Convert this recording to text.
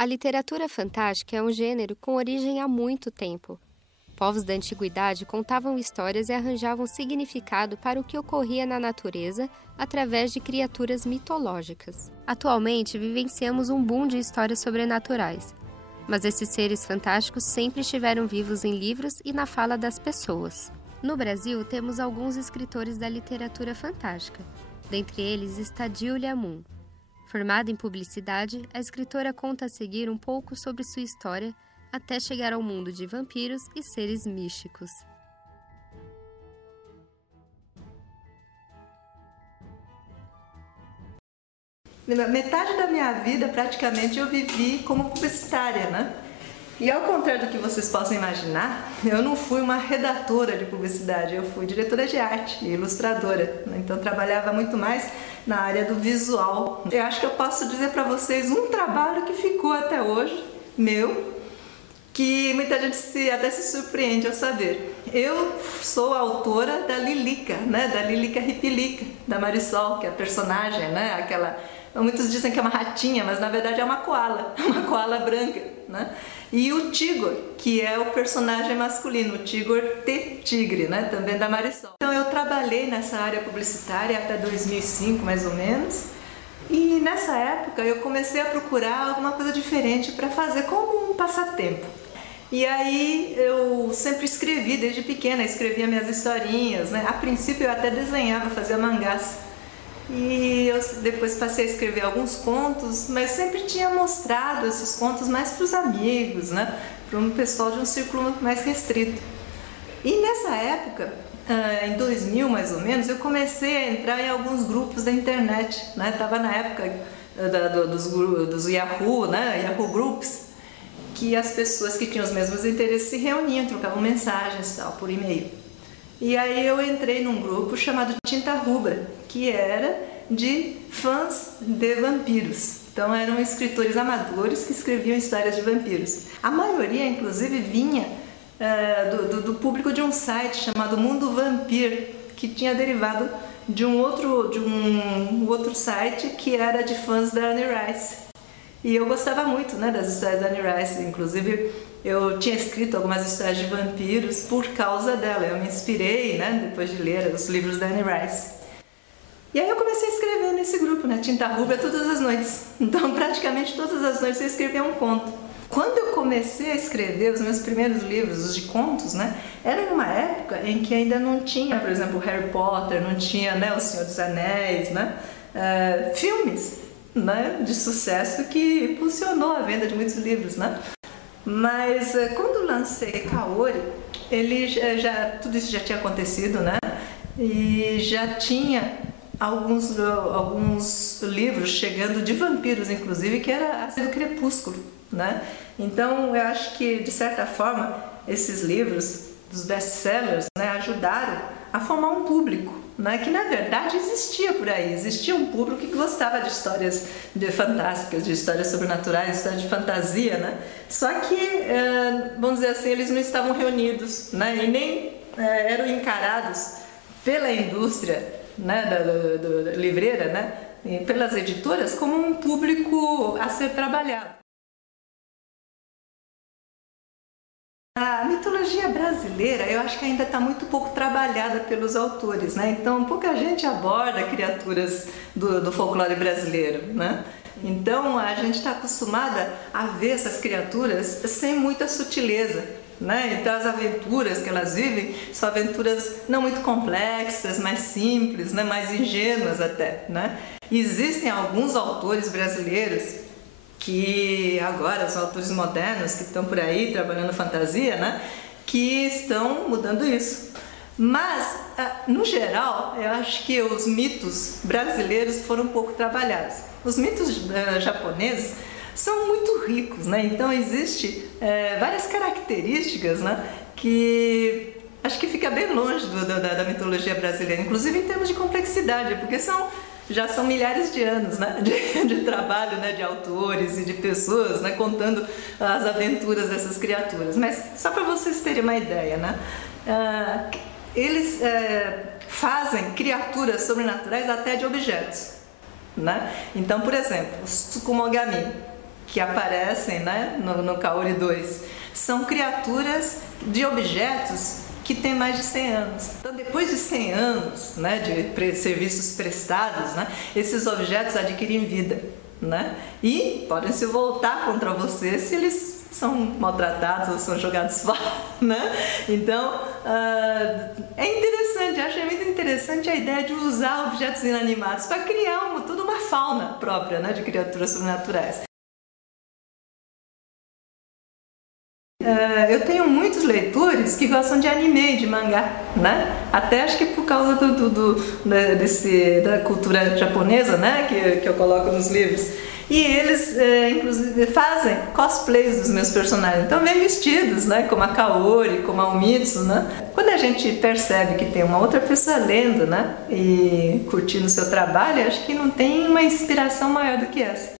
A literatura fantástica é um gênero com origem há muito tempo. Povos da antiguidade contavam histórias e arranjavam significado para o que ocorria na natureza através de criaturas mitológicas. Atualmente, vivenciamos um boom de histórias sobrenaturais, mas esses seres fantásticos sempre estiveram vivos em livros e na fala das pessoas. No Brasil, temos alguns escritores da literatura fantástica. Dentre eles está Julia Moon. Formada em publicidade, a escritora conta a seguir um pouco sobre sua história até chegar ao mundo de vampiros e seres místicos. Metade da minha vida, praticamente, eu vivi como publicitária, né? E ao contrário do que vocês possam imaginar, eu não fui uma redatora de publicidade, eu fui diretora de arte e ilustradora. Então trabalhava muito mais na área do visual. Eu acho que eu posso dizer para vocês um trabalho que ficou até hoje, meu, que muita gente até se surpreende ao saber. Eu sou a autora da Lilica, né? Da Lilica Ripilica, da Marisol, que é a personagem, né? Aquela... Muitos dizem que é uma ratinha, mas na verdade é uma koala branca, né? E o Tigor, que é o personagem masculino, o Tigor Tigre, né? Também da Marisol. Então eu trabalhei nessa área publicitária até 2005, mais ou menos, e nessa época eu comecei a procurar alguma coisa diferente para fazer como um passatempo. E aí eu sempre escrevi, desde pequena, escrevia minhas historinhas, né? A princípio eu até desenhava, fazia mangás. E eu depois passei a escrever alguns contos, mas sempre tinha mostrado esses contos mais para os amigos, né? Para um pessoal de um círculo mais restrito. E nessa época, em 2000 mais ou menos, eu comecei a entrar em alguns grupos da internet, né? Estava na época dos Yahoo, né? Yahoo Groups, que as pessoas que tinham os mesmos interesses se reuniam, trocavam mensagens tal, por e-mail. E aí eu entrei num grupo chamado Tinta Rubra, que era de fãs de vampiros. Então eram escritores amadores que escreviam histórias de vampiros. A maioria, inclusive, vinha do público de um site chamado Mundo Vampir, que tinha derivado de um outro site que era de fãs da Anne Rice. E eu gostava muito, né, das histórias da Anne Rice, inclusive eu tinha escrito algumas histórias de vampiros por causa dela. Eu me inspirei, né, depois de ler os livros da Anne Rice. E aí eu comecei a escrever nesse grupo, né, Tinta Rubra, todas as noites. Então praticamente todas as noites eu escrevia um conto. Quando eu comecei a escrever os meus primeiros livros, os de contos, né, era numa época em que ainda não tinha, por exemplo, Harry Potter, não tinha, né, O Senhor dos Anéis, né, filmes, né, de sucesso que impulsionou a venda de muitos livros, né? Mas quando lancei Kaori, tudo isso já tinha acontecido, né? E já tinha alguns livros chegando de vampiros, inclusive, que era a do Crepúsculo, né? Então eu acho que, de certa forma, esses livros dos best-sellers, né, ajudaram a formar um público, né, que na verdade existia por aí, existia um público que gostava de histórias fantásticas, de histórias sobrenaturais, histórias de fantasia, né? Só que, vamos dizer assim, eles não estavam reunidos, né, e nem eram encarados pela indústria, né, da livreira, né, e pelas editoras como um público a ser trabalhado. A mitologia brasileira, eu acho que ainda está muito pouco trabalhada pelos autores, né? Então, pouca gente aborda criaturas do folclore brasileiro, né? Então, a gente está acostumada a ver essas criaturas sem muita sutileza, né? Então, as aventuras que elas vivem são aventuras não muito complexas, mais simples, né? Mais ingênuas até, né? E existem alguns autores brasileiros que agora, os autores modernos que estão por aí trabalhando fantasia, né, que estão mudando isso. Mas, no geral, eu acho que os mitos brasileiros foram um pouco trabalhados. Os mitos japoneses são muito ricos, né? Então existe várias características, né, que acho que fica bem longe da mitologia brasileira, inclusive em termos de complexidade, porque já são milhares de anos, né, de trabalho, né, de autores e de pessoas, né, contando as aventuras dessas criaturas. Mas só para vocês terem uma ideia, né, eles fazem criaturas sobrenaturais até de objetos, né? Então, por exemplo, os Tsukumogami, que aparecem, né, no Kaori 2 são criaturas de objetos que têm mais de 100 anos. Então, depois de 100 anos, né, de serviços prestados, né, esses objetos adquirem vida, né, e podem se voltar contra você se eles são maltratados ou são jogados fora, né? Então, é interessante, achei muito interessante a ideia de usar objetos inanimados para criar toda uma fauna própria, né, de criaturas sobrenaturais. Eu tenho muitos leitores que gostam de anime, de mangá, né? Até acho que por causa da cultura japonesa, né? Que eu coloco nos livros. E eles, inclusive, fazem cosplays dos meus personagens. Então, vêm vestidos, né? Como a Kaori, como a Umitsu, né? Quando a gente percebe que tem uma outra pessoa lendo, né? E curtindo o seu trabalho, acho que não tem uma inspiração maior do que essa.